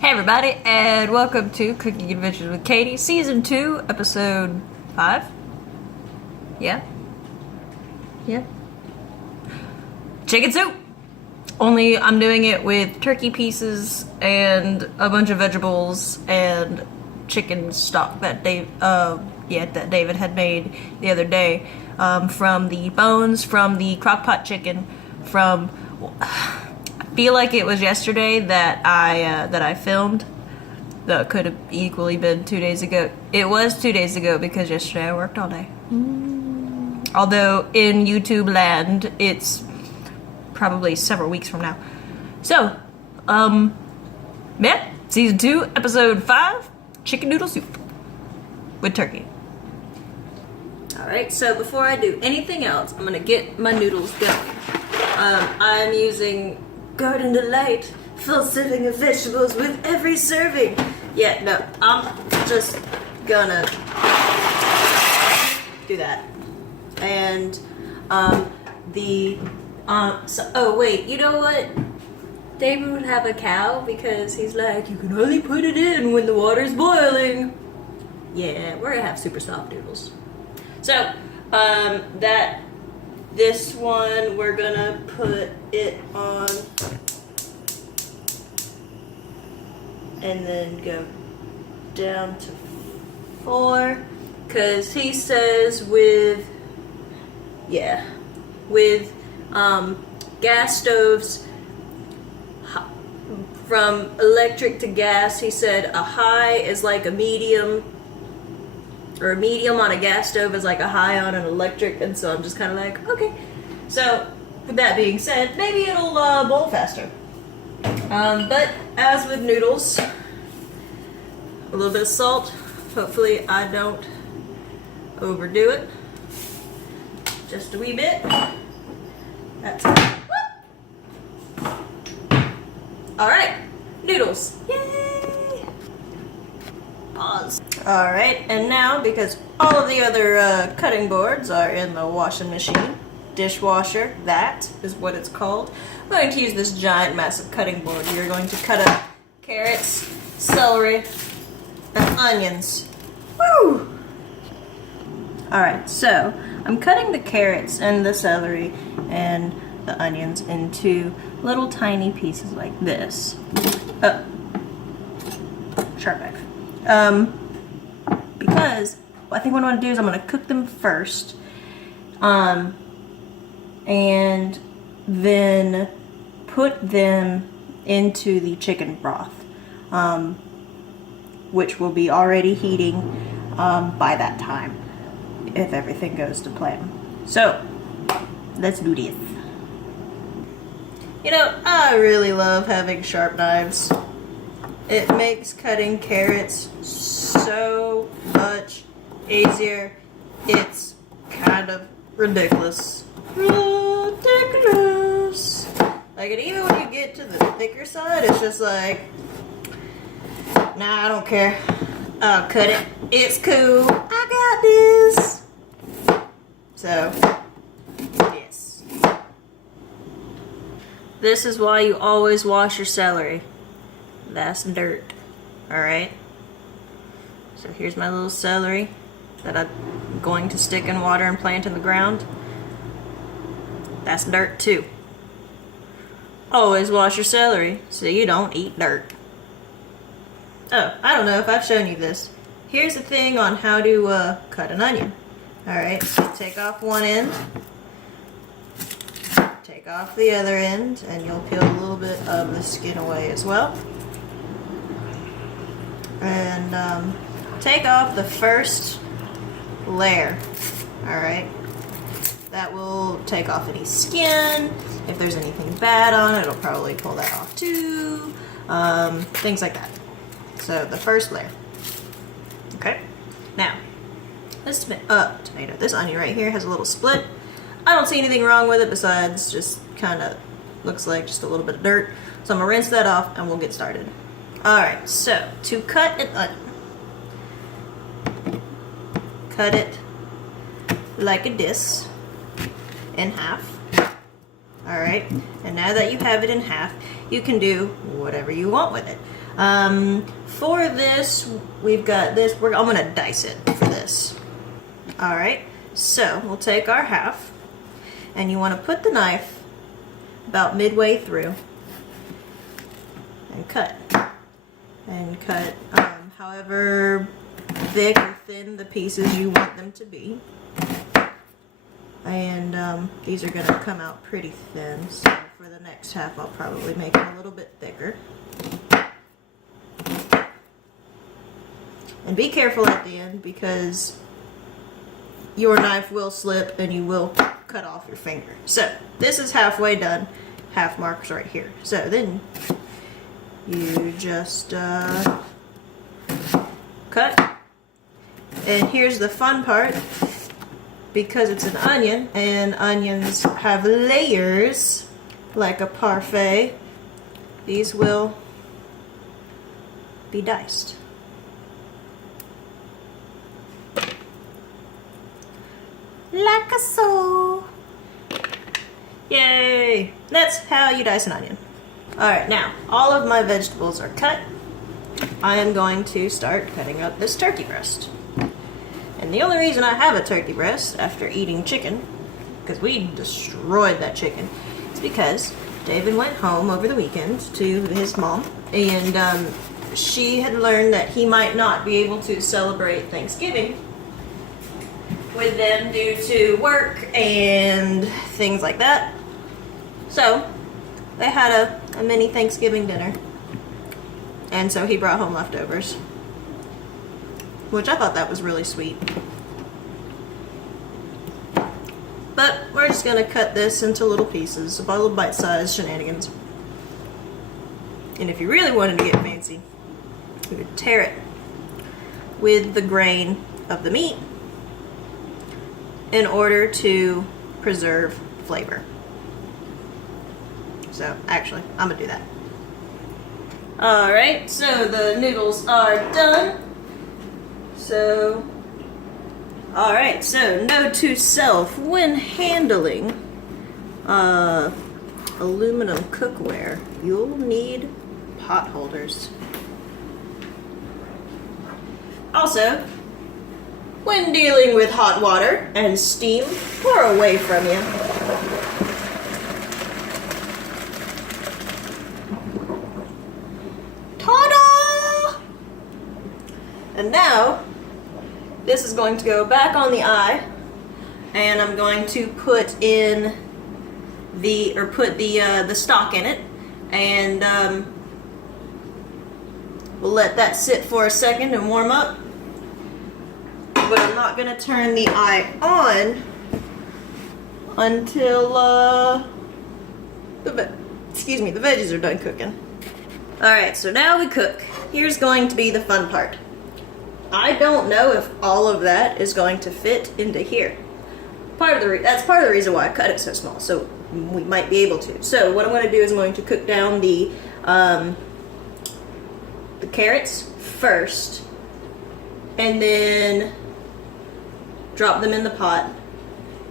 Hey everybody, and welcome to Cooking Adventures with Katie, Season 2, Episode 5? Yeah? Chicken soup! Only I'm doing it with turkey pieces and a bunch of vegetables and chicken stock that that David had made the other day, from the bones, from the crock-pot chicken, from... I feel like it was yesterday that I filmed. That could have equally been 2 days ago. It was 2 days ago because yesterday I worked all day. Although in YouTube land, it's probably several weeks from now. So, yeah, Season 2, Episode 5, Chicken Noodle Soup with turkey. Alright, so before I do anything else, I'm gonna get my noodles going. I'm using Garden Delight, full serving of vegetables with every serving. Yeah, no, I'm just gonna do that. And, oh wait, you know what? David would have a cow because he's like, you can only put it in when the water's boiling. Yeah, we're gonna have super soft noodles. So, this one, we're gonna put it on and then go down to 4, because he says with gas stoves, from electric to gas, he said a high is like a medium, or a medium on a gas stove is like a high on an electric, and so I'm just kind of like, okay. So, with that being said, maybe it'll boil faster. But as with noodles, a little bit of salt. Hopefully I don't overdo it. Just a wee bit. That's it. Alright, noodles. Yay! Pause. Alright, and now, because all of the other cutting boards are in the washing machine, dishwasher, that is what it's called, I'm going to use this giant, massive cutting board. You're going to cut up carrots, celery, and onions. Woo! Alright, so I'm cutting the carrots and the celery and the onions into little tiny pieces like this. Oh, sharp knife. Because I think what I want to do is I'm going to cook them first, and then put them into the chicken broth, which will be already heating by that time, if everything goes to plan. So, let's do this. You know, I really love having sharp knives. It makes cutting carrots so much easier. It's kind of ridiculous. Ridiculous. Like, and even when you get to the thicker side, it's just like, nah, I don't care. I'll cut it. It's cool. I got this. So, yes. This is why you always wash your celery. That's dirt. Alright? So here's my little celery that I'm going to stick in water and plant in the ground. That's dirt too. Always wash your celery so you don't eat dirt. Oh, I don't know if I've shown you this. Here's the thing on how to cut an onion. Alright, so take off one end, take off the other end, and you'll peel a little bit of the skin away as well. And take off the first layer. Alright, that will take off any skin. If there's anything bad on it, it'll probably pull that off too. Things like that. So the first layer. Okay. Now, this this onion right here has a little split. I don't see anything wrong with it besides just kind of looks like just a little bit of dirt. So I'm gonna rinse that off and we'll get started. Alright, so to cut an onion, cut it like a this in half. Alright, and now that you have it in half, you can do whatever you want with it. For this, we've got this. I'm gonna dice it for this. All right, so we'll take our half, and you want to put the knife about midway through and cut. And cut however thick or thin the pieces you want them to be. And these are gonna come out pretty thin, so for the next half I'll probably make them a little bit thicker. And be careful at the end, because your knife will slip and you will cut off your finger. So this is halfway done. Half marks right here. So then you just cut. And here's the fun part. Because it's an onion, and onions have layers like a parfait, these will be diced. Like so. Yay! That's how you dice an onion. Alright, now, all of my vegetables are cut. I am going to start cutting up this turkey breast. And the only reason I have a turkey breast after eating chicken, because we destroyed that chicken, is because David went home over the weekend to his mom, and she had learned that he might not be able to celebrate Thanksgiving with them due to work and things like that. So they had a mini Thanksgiving dinner, and so he brought home leftovers, which I thought that was really sweet. But we're just gonna cut this into little pieces, about little bite-sized shenanigans. And if you really wanted to get fancy, you would tear it with the grain of the meat in order to preserve flavor. So actually, I'm gonna do that. Alright, so the noodles are done. So, alright, so note to self, when handling aluminum cookware, you'll need pot holders. Also, when dealing with hot water and steam, pour away from you. Ta-da! And now, this is going to go back on the eye, and I'm going to put in the stock in it, and we'll let that sit for a second and warm up. But I'm not going to turn the eye on until the veggies are done cooking. Alright, so now we cook. Here's going to be the fun part. I don't know if all of that is going to fit into here. That's part of the reason why I cut it so small, so we might be able to. So what I'm going to do is I'm going to cook down the carrots first, and then drop them in the pot,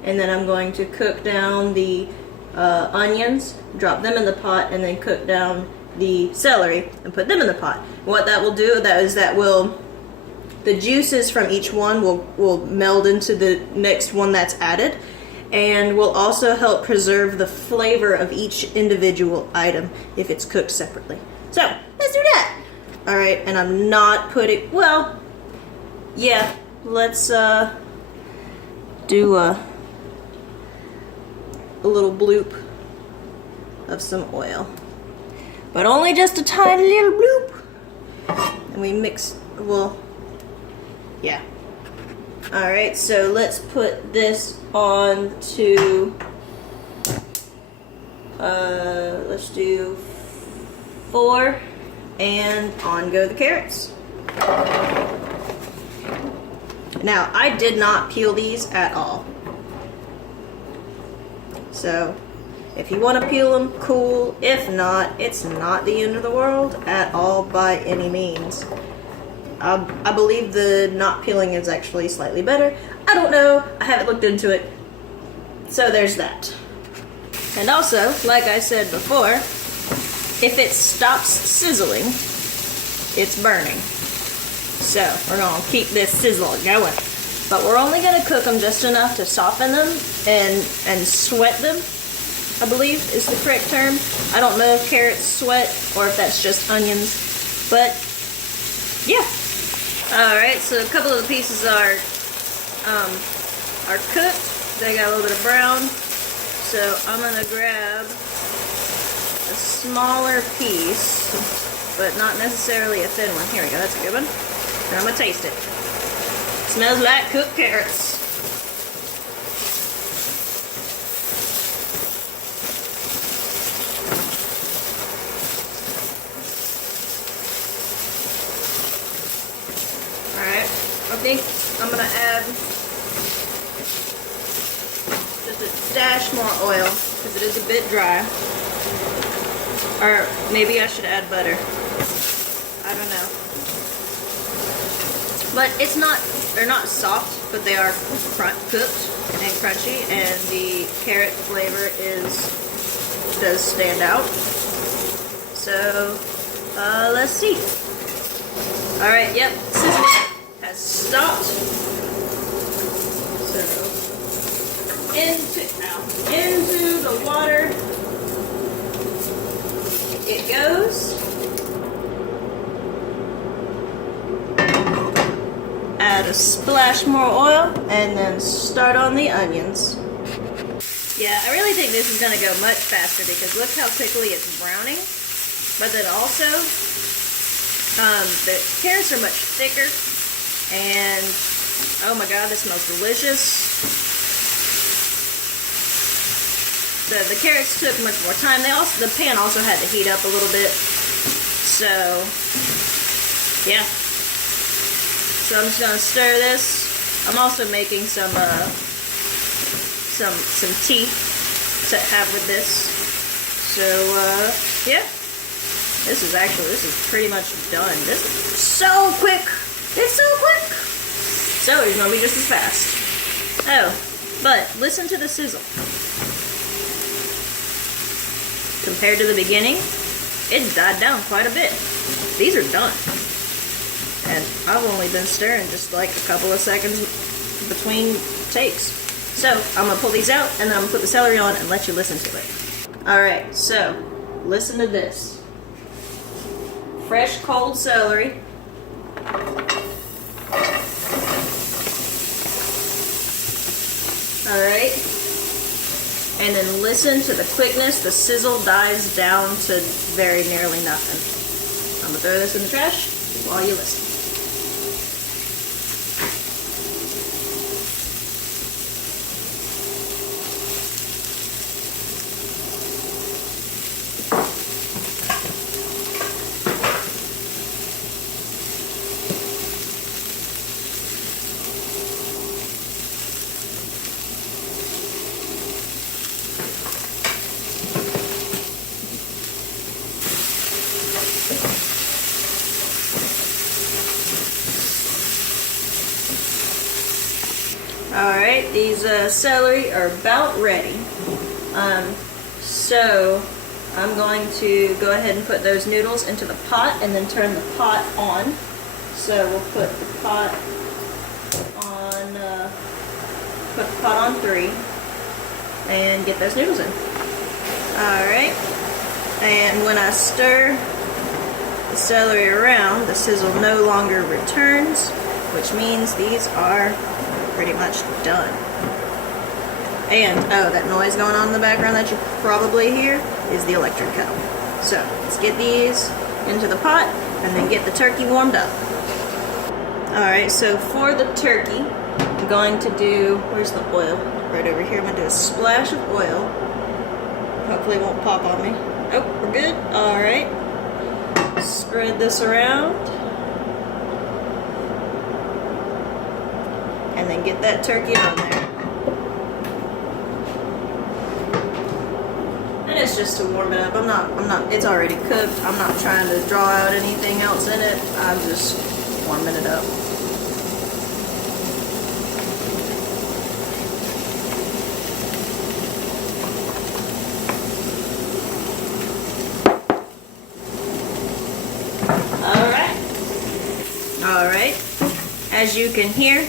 and then I'm going to cook down the onions, drop them in the pot, and then cook down the celery and put them in the pot. What that will do is the juices from each one will meld into the next one that's added, and will also help preserve the flavor of each individual item if it's cooked separately. So let's do that. All right, and I'm not putting, well, yeah, let's do a little bloop of some oil, but only just a tiny little bloop. And we mix, well, yeah. All right, so let's put this on to, let's do 4, and on go the carrots. Now, I did not peel these at all. So, if you want to peel them, cool. If not, it's not the end of the world at all by any means. I believe the not peeling is actually slightly better. I don't know. I haven't looked into it. So there's that. And also, like I said before, if it stops sizzling, it's burning. So we're gonna keep this sizzle going. But we're only gonna cook them just enough to soften them and sweat them, I believe is the correct term. I don't know if carrots sweat or if that's just onions, but yeah. Alright, so a couple of the pieces are cooked. They got a little bit of brown. So I'm gonna grab a smaller piece, but not necessarily a thin one. Here we go, that's a good one. And I'm gonna taste it. Smells like cooked carrots. Alright, I think I'm gonna add just a dash more oil because it is a bit dry. Or maybe I should add butter. I don't know. But it's not, they're not soft, but they are cooked and crunchy, and the carrot flavor does stand out. So, let's see. Alright, yep, sizzling has stopped. So, into the water it goes. Add a splash more oil and then start on the onions. Yeah, I really think this is going to go much faster because look how quickly it's browning. But then also, the carrots are much thicker, and oh my god, this smells delicious. The carrots took much more time. The pan also had to heat up a little bit. So, yeah. So I'm just gonna stir this. I'm also making some tea to have with this. So yeah. This is pretty much done. This is so quick. It's so quick. So it's gonna be just as fast. Oh, but listen to the sizzle. Compared to the beginning, it died down quite a bit. These are done. And I've only been stirring just like a couple of seconds between takes. So I'm gonna pull these out and then I'm gonna put the celery on and let you listen to it. Alright, so listen to this. Fresh cold celery. Alright. And then listen to the quickness. The sizzle dies down to very nearly nothing. I'm gonna throw this in the trash while you listen. Alright, these celery are about ready. So I'm going to go ahead and put those noodles into the pot and then turn the pot on. So we'll put the pot on 3 and get those noodles in. Alright, and when I stir the celery around, the sizzle no longer returns, which means these are pretty much done. And, oh, that noise going on in the background that you probably hear is the electric kettle. So, let's get these into the pot and then get the turkey warmed up. Alright, so for the turkey, I'm going to do, where's the oil? Right over here. I'm going to do a splash of oil. Hopefully it won't pop on me. Oh, we're good. Alright. Spread this around. And then get that turkey on there. And it's just to warm it up. I'm not, it's already cooked. I'm not trying to draw out anything else in it. I'm just warming it up. Alright. Alright, as you can hear,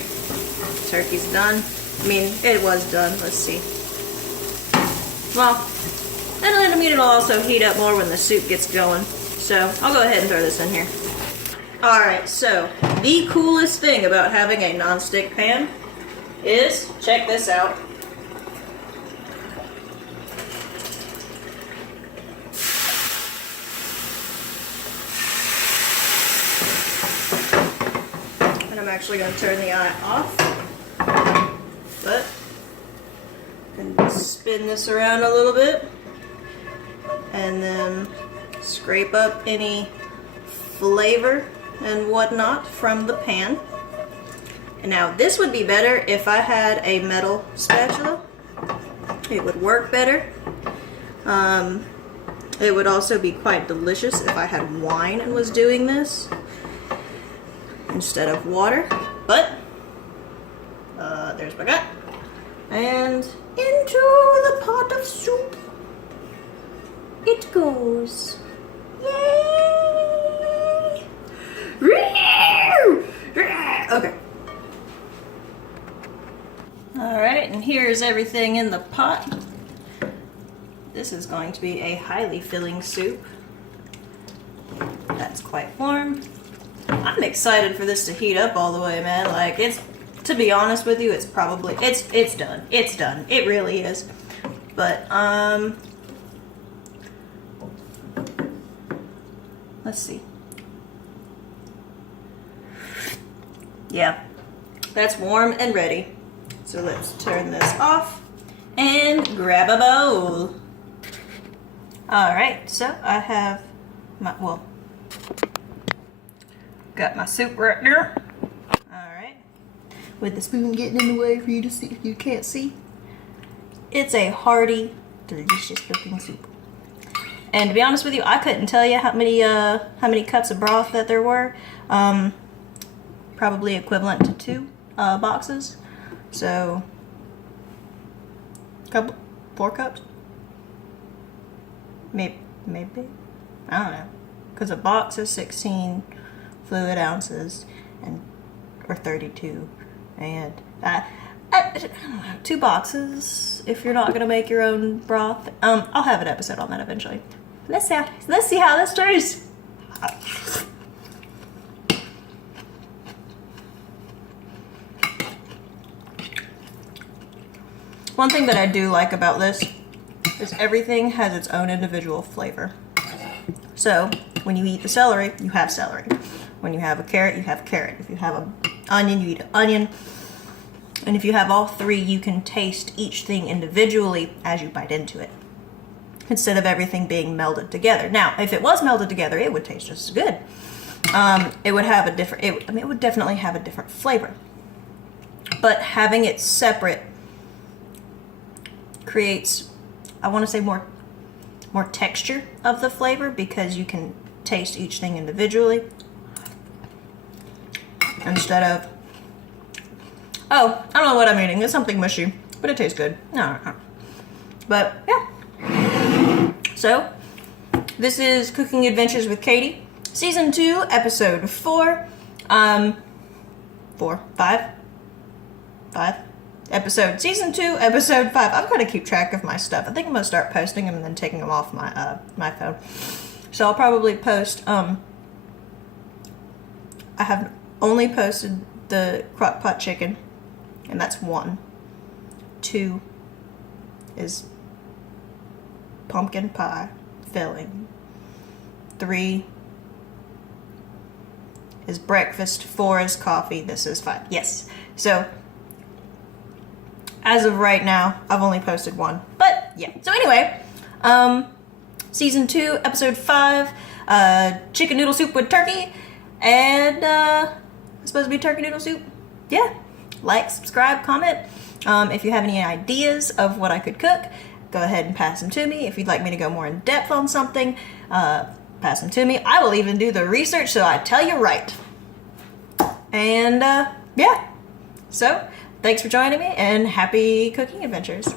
turkey's done. I mean, it was done. Let's see. Well, that'll mean it'll also heat up more when the soup gets going. So, I'll go ahead and throw this in here. Alright, so, the coolest thing about having a non-stick pan is, check this out. And I'm actually going to turn the eye off. But, and spin this around a little bit. And then scrape up any flavor and whatnot from the pan. And now this would be better if I had a metal spatula. It would work better. It would also be quite delicious if I had wine and was doing this instead of water. But there's my gut. And into the pot of soup it goes. Yay! Okay. Alright, and here's everything in the pot. This is going to be a highly filling soup. That's quite warm. I'm excited for this to heat up all the way, man. Like, it's, to be honest with you, it's probably, it's done. It's done. It really is. But, let's see. Yeah, that's warm and ready. So let's turn this off and grab a bowl. Alright, so I have my, well, got my soup right there. Alright, with the spoon getting in the way for you to see if you can't see. It's a hearty, delicious looking soup. And to be honest with you, I couldn't tell you how many cups of broth that there were. Probably equivalent to 2 boxes. So, 4 cups? Maybe. I don't know. Because a box is 16 fluid ounces, or 32. And I don't know, 2 boxes if you're not going to make your own broth. I'll have an episode on that eventually. Let's see how this tastes. One thing that I do like about this is everything has its own individual flavor. So, when you eat the celery, you have celery. When you have a carrot, you have carrot. If you have an onion, you eat an onion. And if you have all 3, you can taste each thing individually as you bite into it, instead of everything being melded together. Now, if it was melded together, it would taste just as good. It would have a different, it would definitely have a different flavor. But having it separate creates, I want to say, more texture of the flavor, because you can taste each thing individually instead of, oh, I don't know what I'm eating. It's something mushy, but it tastes good. No. But yeah. So this is Cooking Adventures with Kaity, Season 2, Episode 4. 5. Season 2, Episode 5. I've got to keep track of my stuff. I think I'm going to start posting them and then taking them off my my phone. So I'll probably post, I have only posted the crock pot chicken, and that's 1. 2 is pumpkin pie filling. 3 is breakfast. 4 is coffee. This is 5. Yes. So, as of right now, I've only posted 1. But, yeah. So anyway, Season 2, Episode 5, chicken noodle soup with turkey, and, it's supposed to be turkey noodle soup. Yeah. Like, subscribe, comment. If you have any ideas of what I could cook, go ahead and pass them to me. If you'd like me to go more in depth on something, pass them to me. I will even do the research so I tell you right. And, yeah. So, thanks for joining me, and happy cooking adventures.